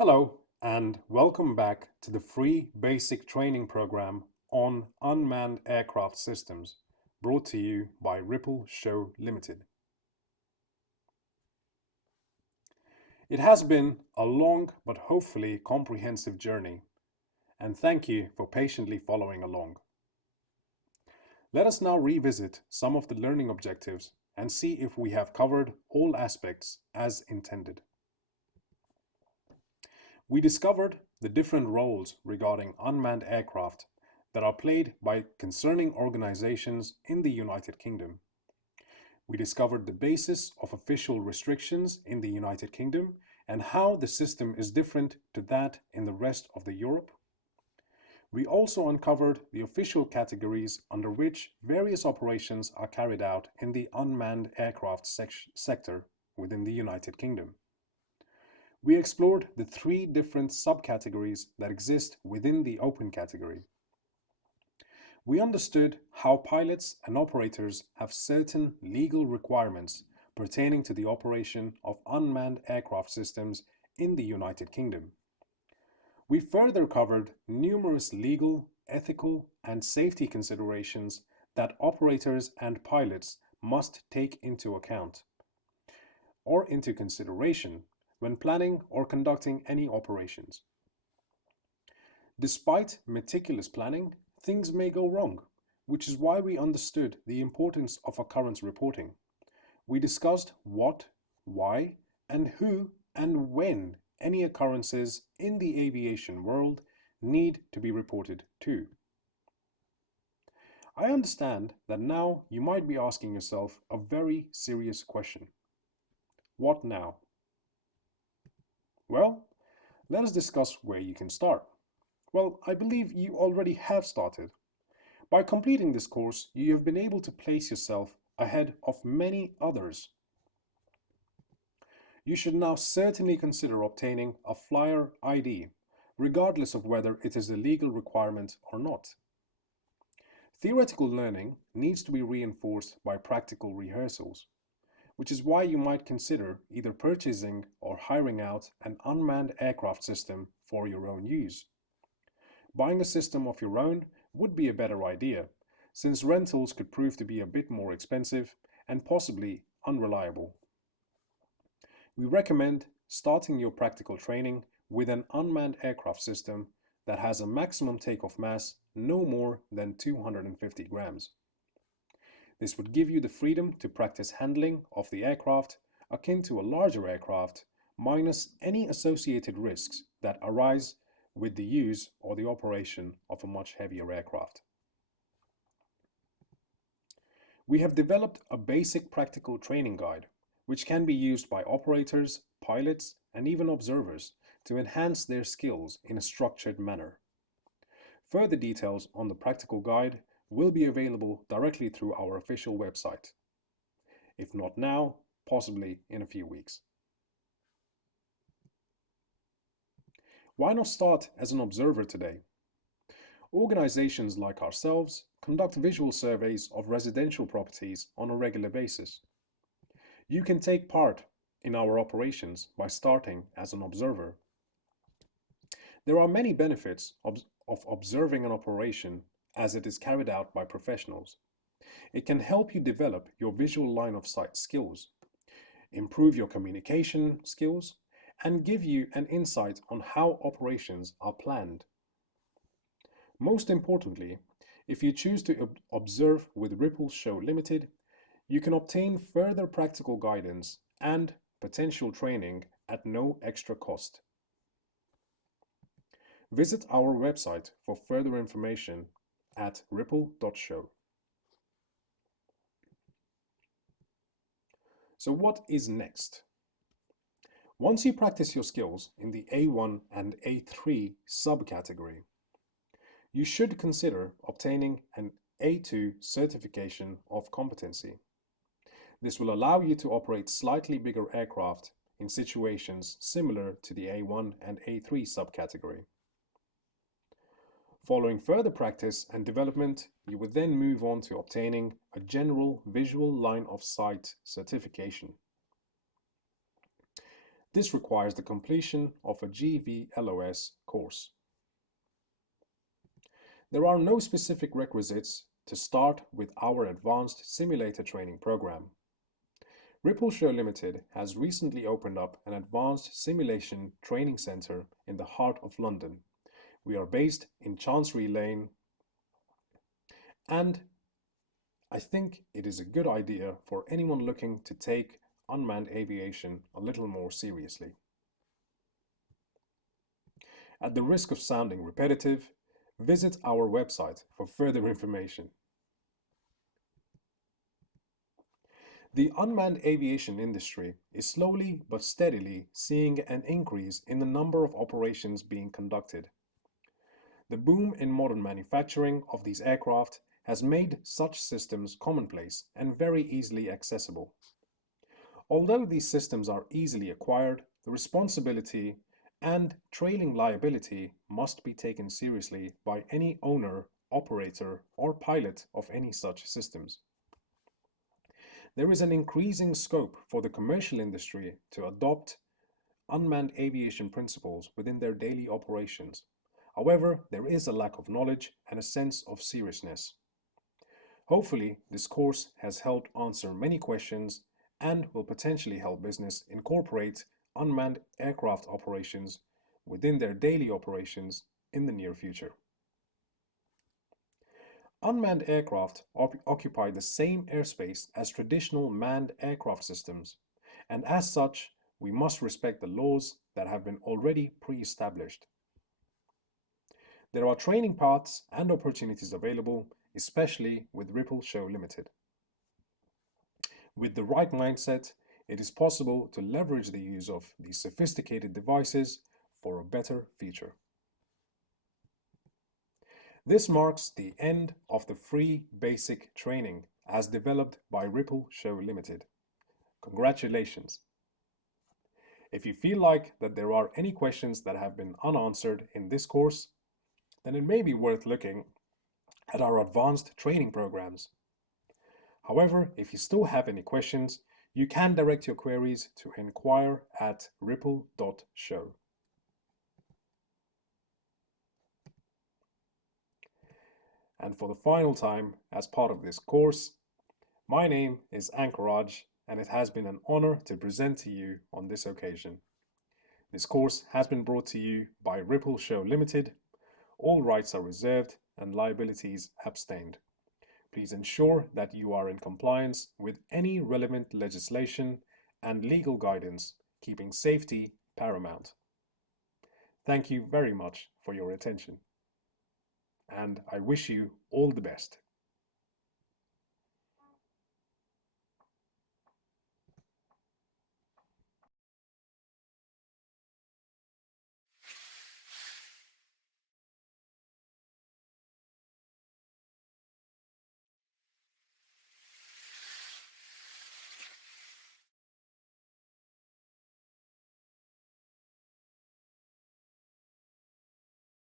Hello, and welcome back to the free basic training program on unmanned aircraft systems, brought to you by Ripple Show Limited. It has been a long but hopefully comprehensive journey, and thank you for patiently following along. Let us now revisit some of the learning objectives and see if we have covered all aspects as intended. We discovered the different roles regarding unmanned aircraft that are played by concerning organizations in the United Kingdom. We discovered the basis of official restrictions in the United Kingdom and how the system is different to that in the rest of the Europe. We also uncovered the official categories under which various operations are carried out in the unmanned aircraft sector within the United Kingdom. We explored the three different subcategories that exist within the open category. We understood how pilots and operators have certain legal requirements pertaining to the operation of unmanned aircraft systems in the United Kingdom. We further covered numerous legal, ethical, and safety considerations that operators and pilots must take into account or into consideration when planning or conducting any operations. Despite meticulous planning, things may go wrong, which is why we understood the importance of occurrence reporting. We discussed what, why, and who and when any occurrences in the aviation world need to be reported to. I understand that now you might be asking yourself a very serious question. What now? Well, let us discuss where you can start. Well, I believe you already have started. By completing this course, you have been able to place yourself ahead of many others. You should now certainly consider obtaining a flyer ID, regardless of whether it is a legal requirement or not. Theoretical learning needs to be reinforced by practical rehearsals, which is why you might consider either purchasing or hiring out an unmanned aircraft system for your own use. Buying a system of your own would be a better idea, since rentals could prove to be a bit more expensive and possibly unreliable. We recommend starting your practical training with an unmanned aircraft system that has a maximum takeoff mass no more than 250 grams. This would give you the freedom to practice handling of the aircraft akin to a larger aircraft, minus any associated risks that arise with the use or the operation of a much heavier aircraft. We have developed a basic practical training guide, which can be used by operators, pilots, and even observers to enhance their skills in a structured manner. Further details on the practical guide will be available directly through our official website. If not now, possibly in a few weeks. Why not start as an observer today? Organizations like ourselves conduct visual surveys of residential properties on a regular basis. You can take part in our operations by starting as an observer. There are many benefits of observing an operation as it is carried out by professionals. It can help you develop your visual line of sight skills, improve your communication skills, and give you an insight on how operations are planned. Most importantly, if you choose to observe with Ripple Show Limited, you can obtain further practical guidance and potential training at no extra cost. Visit our website for further information at ripple.show. So what is next? Once you practice your skills in the A1 and A3 subcategory, you should consider obtaining an A2 certification of competency. This will allow you to operate slightly bigger aircraft in situations similar to the A1 and A3 subcategory. Following further practice and development, you would then move on to obtaining a general visual line of sight certification. This requires the completion of a GVLOS course. There are no specific requisites to start with our advanced simulator training program. Ripple Show Limited has recently opened up an advanced simulation training center in the heart of London. We are based in Chancery Lane, and I think it is a good idea for anyone looking to take unmanned aviation a little more seriously. At the risk of sounding repetitive, visit our website for further information. The unmanned aviation industry is slowly but steadily seeing an increase in the number of operations being conducted. The boom in modern manufacturing of these aircraft has made such systems commonplace and very easily accessible. Although these systems are easily acquired, the responsibility and trailing liability must be taken seriously by any owner, operator, or pilot of any such systems. There is an increasing scope for the commercial industry to adopt unmanned aviation principles within their daily operations. However, there is a lack of knowledge and a sense of seriousness. Hopefully, this course has helped answer many questions and will potentially help business incorporate unmanned aircraft operations within their daily operations in the near future. Unmanned aircraft occupy the same airspace as traditional manned aircraft systems, and as such, we must respect the laws that have been already pre-established. There are training paths and opportunities available, especially with Ripple Show Limited. With the right mindset, it is possible to leverage the use of these sophisticated devices for a better future. This marks the end of the free basic training as developed by Ripple Show Limited. Congratulations! If you feel like that there are any questions that have been unanswered in this course, then it may be worth looking at our advanced training programs. However, if you still have any questions, you can direct your queries to enquire@ripple.show. And for the final time, as part of this course, my name is ENQUIRIES, and it has been an honor to present to you on this occasion. This course has been brought to you by Ripple Show Limited. All rights are reserved and liabilities abstained. Please ensure that you are in compliance with any relevant legislation and legal guidance, keeping safety paramount. Thank you very much for your attention, and I wish you all the best.